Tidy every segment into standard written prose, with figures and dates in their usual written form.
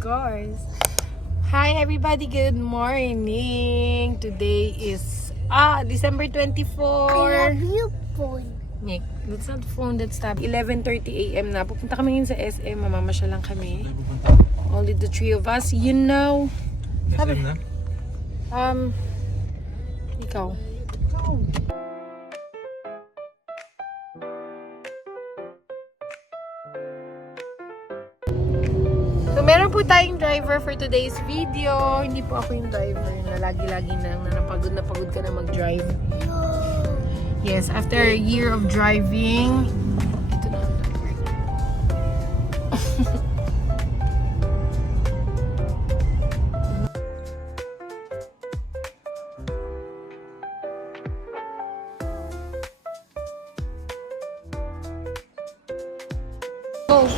course. Hi everybody, good morning. Today is December 24. I love you, phone. Nick, that's not phone, that's tab. 11:30 AM na. Pupunta kami ngayon sa SM. Mamamasya lang kami. Only the three of us. You know. Sabi, SM na? Ikaw. So, meron po tayong driver for today's video. Hindi po ako yung driver na lagi-lagi na napagod ka na mag-drive. Yes, after a year of driving, ito na ang driver. Go!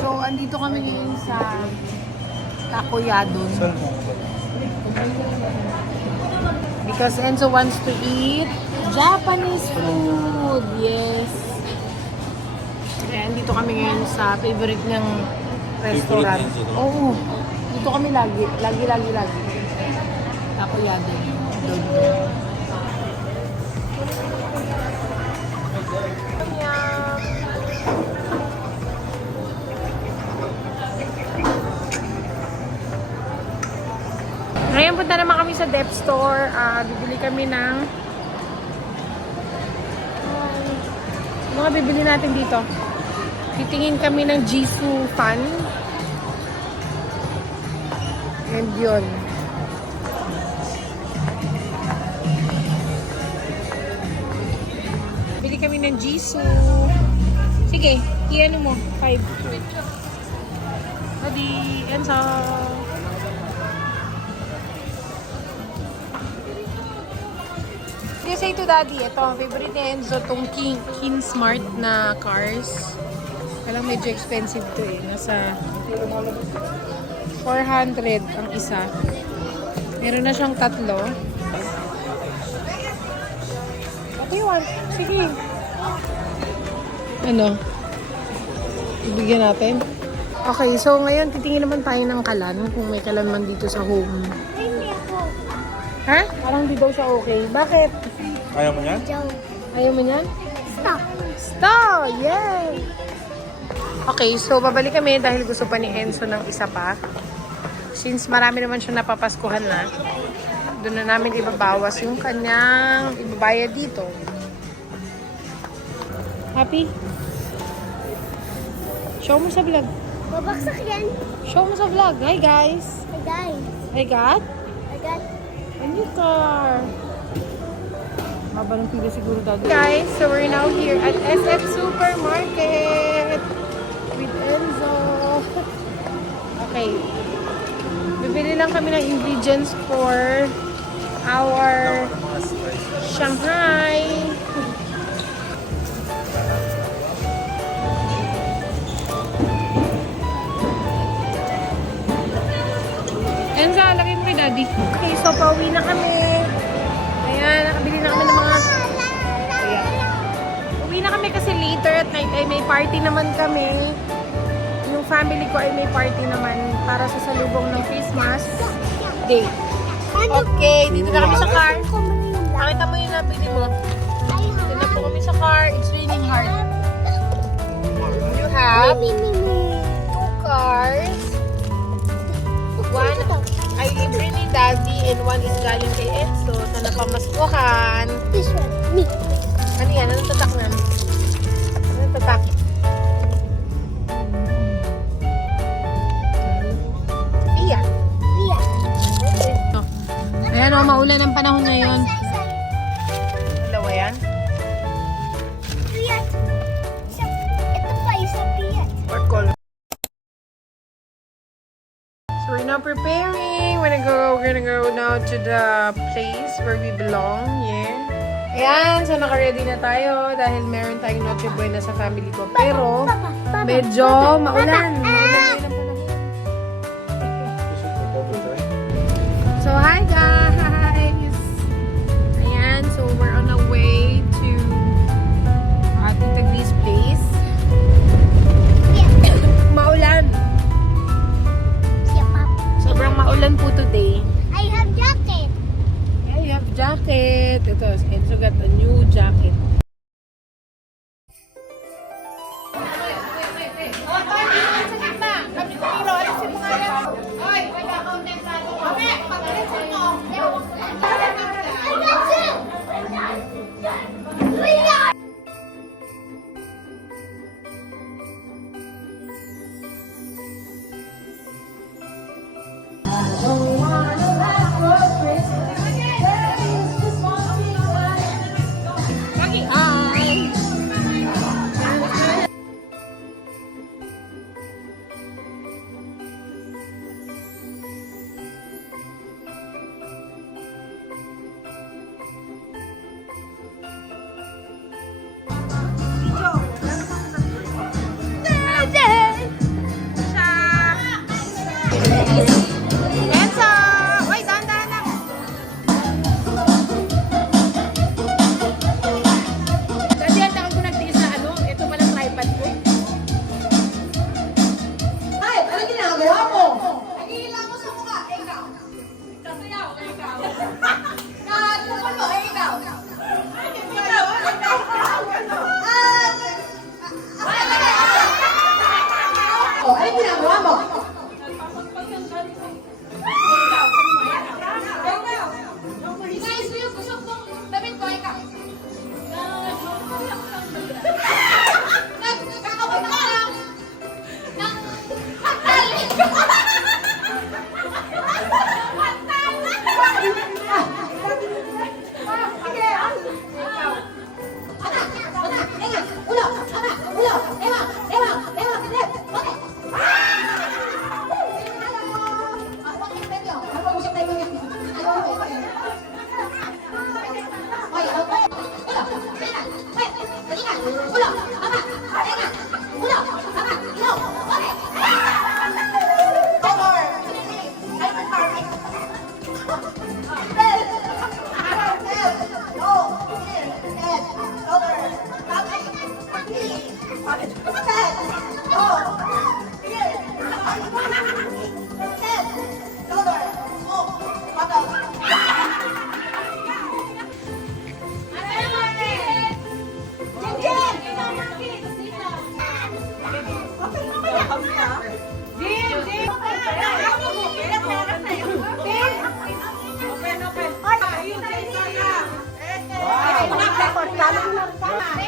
So, andito kami ngayon sa Takoyadon. Because Enzo wants to eat Japanese food. Yes. Kaya andito kami ngayon sa favorite niyang restaurant. Favorite Enzo, no? Oo. Dito kami lagi. Takoyadon. Doon. Ngayon punta naman kami sa Dep Store. Bibili kami ng mga bibili natin dito. Titingin kami ng Jisoo fan. And yun. Bili kami ng Jisoo. Sige, i-ano mo? 5. Adi, Enzo. Say to daddy, ito, favorite ni Enzo, itong King Smart na cars. Alam, medyo expensive to eh. Nasa 400 ang isa. Meron na siyang tatlo. What do you want? Sige. Ano? Ibigyan natin. Okay, so ngayon titingin naman tayo ng kalan. Kung may kalan man dito sa home. Hindi ako. Ha? Parang di daw siya okay. Bakit? Ayaw mo yan? Joe. Ayaw mo niyan? Stop. Stop! Yay! Okay, so babalik kami dahil gusto pa ni Enzo ng isa pa. Since marami naman siya napapaskuhan na, doon na namin ibabawas yung kanyang ibabayad dito. Happy? Show mo sa vlog. Babaksak yan. Show mo sa vlog. Hi guys! Hey guys. I got I got a new car. Haba ng pila siguro dati. Guys, so we're now here at SF Supermarket with Enzo. Okay. Bibili lang kami ng ingredients for our Shanghai. Enzo, lagay mo kay Daddy. Okay, so pauwi na kami. Ayan, nakabili na kami ng mga... Ayan. Uwi na kami kasi later at night ay may party naman kami. Yung family ko ay may party naman para sa salubong ng Christmas Day. Okay, dito na kami sa car. Pakita mo yung nabili mo. Dito na po kami sa car. It's raining hard. You have 2 cars. One ay libre ni Daddy and one is galing kay Enzo sa napamaskuhan. this one. Me. Ano yan? Anong tatak na? Anong tatak? Iya. Yeah. Ayan o, maulan ang panahon ngayon. Dalawa yan? Piyat. Ito pa, isa piyat. Or color? So we're now preparing. We're gonna go now to the place where we belong. Yeah. Ayan, so naka-ready na tayo dahil meron tayong Noche Buena sa family ko. Pero medyo maulan. Maulan ngayon ang panahon. So hi guys! Ayan, so we're on our way to Tita Maulan po today. I have jacket. Yeah, you have jacket. Ito, Enzo got a new jacket. Enzo! Uy, dahan-dahan lang. Dati ang takot ko nagtiis na ano, ito palang tripod ko. Ay, ano ginagawa mo? Nagihila mo sa mukha, ikaw. Sasayaw, ikaw. Nagpapal mo, ikaw. Oh, ano ginagawa mo? Guys, yung kusog mong damit ko, ikaw. Nagkakabot ka lang ng pantal.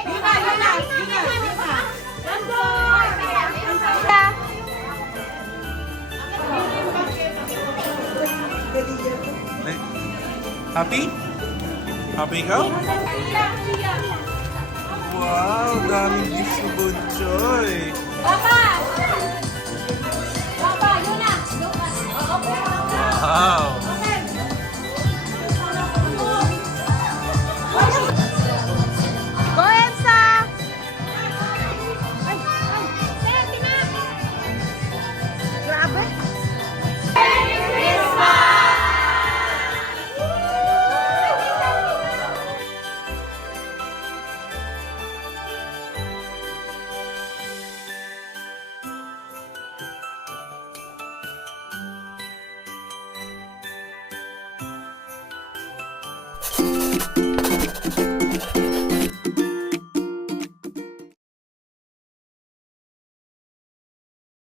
Happy? Happy ikaw? Wow, daming gifts ni Bunchoy. Wow.